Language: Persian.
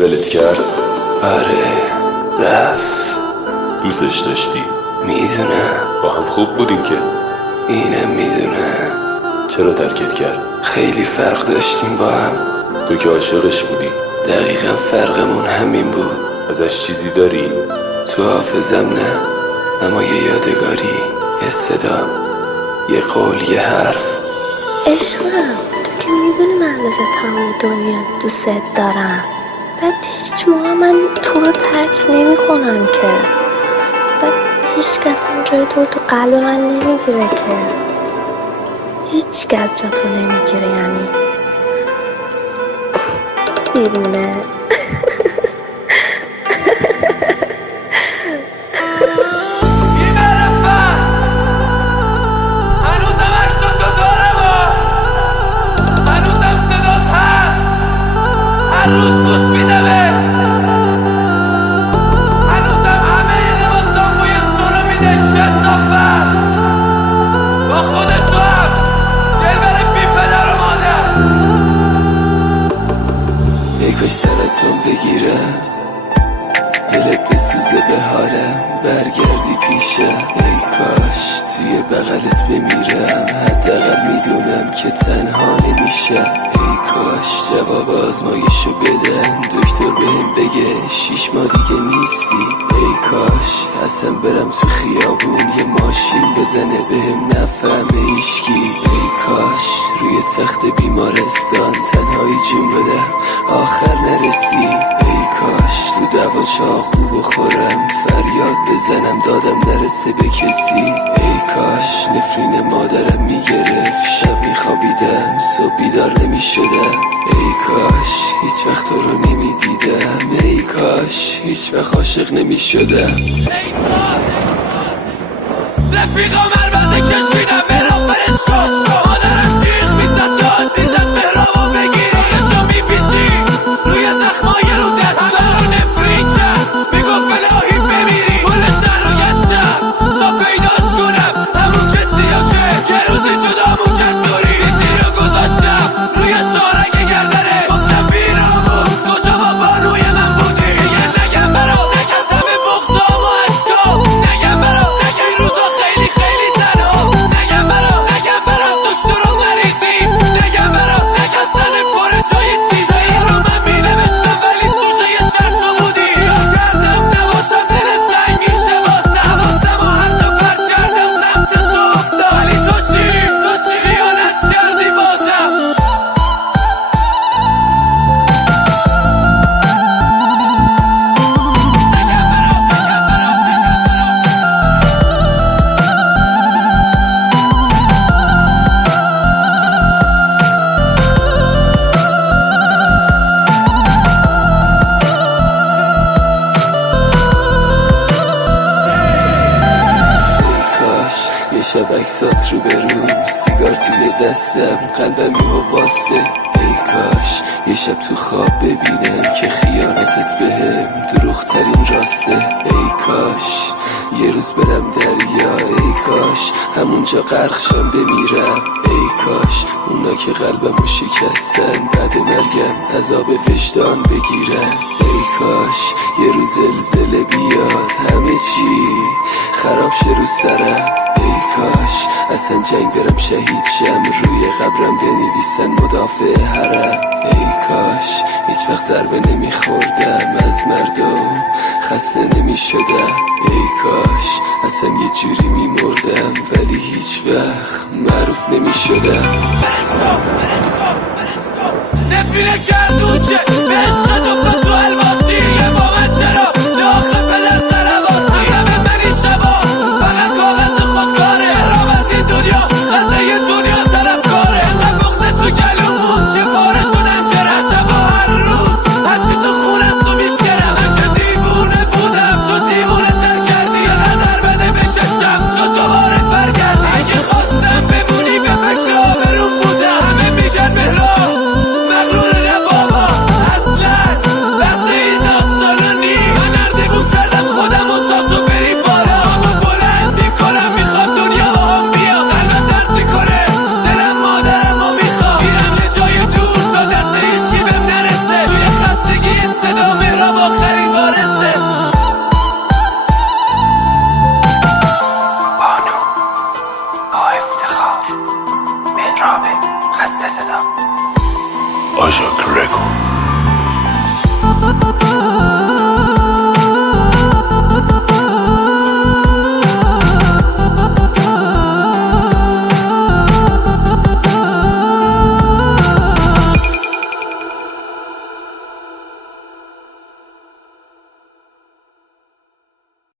ولت کرد؟ آره رفت. دوستش داشتی؟ میدونم. با هم خوب بودین که؟ اینم میدونم. چرا ترکت کرد؟ خیلی فرق داشتیم با هم. تو که عاشقش بودی. دقیقا فرقمون همین بود. ازش چیزی داری؟ تو حافظم نه، اما یه یادگاری، یه صدا، یه قول، یه حرف. عشقم تو که میدونی من مثل تمام دنیا دوست دارم. بعد هیچ موقع من تو رو ترک نمی کنم که. بعد هیچ کس هم جای تو قلب من نمیگیره که. هیچ کس جا تو نمیگیره یعنی بیرونه. هر روز گوش میدمش، هنوزم همه لباسام بوی تو رو میده. کثافت با خودت تو هم دلبر بی پدر و مادر. ای کاش سرتون بگیرم، دلت بسوزه به حالم، برگردی پیشم. ای کاش توی بغلت بمیرم، حداقل میدونم که تنها نمیشم. ای کاش جواب آزمایشو بدن، دکتر بهم بگه 6 ماه دیگه نیستی. ای کاش اصلا برم تو خیابون یه ماشین بزنه بهم نفهمه هیچکی. ای کاش روی تخت بیمارستان تنهایی جون بدم آخر نرسی. ای کاش تو دوا چاقو بخورم، فریاد بزنم دادم نرسه به کسی. ای کاش نفرین مادرم میگرفت، شب میخوابیدم صبح بیدار نمیشدم. ای کاش هیچ وقت تو رو نمیدیدم. ای کاش هیچ وقت عاشق نمیشدم. رفیقا مرمزه کشیدم برام برش کاش مادرم جیغ میزد داد میزد مهرامو بگیر. رویشو میپیچی روی زخمای رو دستم نفرین کرد، میگفت الهی بمیری. کل شهر رو گشتم تا پیداش کنم همون کسی ها که یه روزی جدامون کرد. سوری بیزی رو گذاشتم روی شارنگ گردنه، گفتم بیراموز کجا با بانوی من بودی. دیگه نگم برا نگم همه بغضام و عشقام، نگم برا نگم این روزا خیلی خیلی تنها، نگم برا نگم برا دکتر و مریضیم، نگم برا نگم سن پر جای چیزایی رو من مینوشتم ولی سوژه یه شرط تو بودی. یاد کردم نباشم دلت تنگی شه واسم، حواسم و هر جا پرت کردم سمت تو افتاد. ولی تو چی خیانت کردی بازم. یه شب عکسات رو به رو، سیگار توی دستم قلبم می‌واسه. ای کاش یه شب تو خواب ببینم که خیانتت بهم دروغ ترین راسته. ای کاش یه روز برم دریا، ای کاش همونجا غرقشم بمیرم. ای کاش اونا که قلبمو شکستن بعد مرگم عذاب وجدان بگیرن. ای کاش یه روز زلزله بیاد همه چی خراب شه رو سرم. ای کاش اصلا جنگ برم شهید شم، روی قبرم بنویسن مدافع حرم. ای کاش هیچ وقت ضربه نمیخوردم از مردم، خسته نمیشدم. ای کاش اصلا یه جوری میمردم ولی هیچ وقت معروف نمیشدم. نفیله کردون که به عشق تو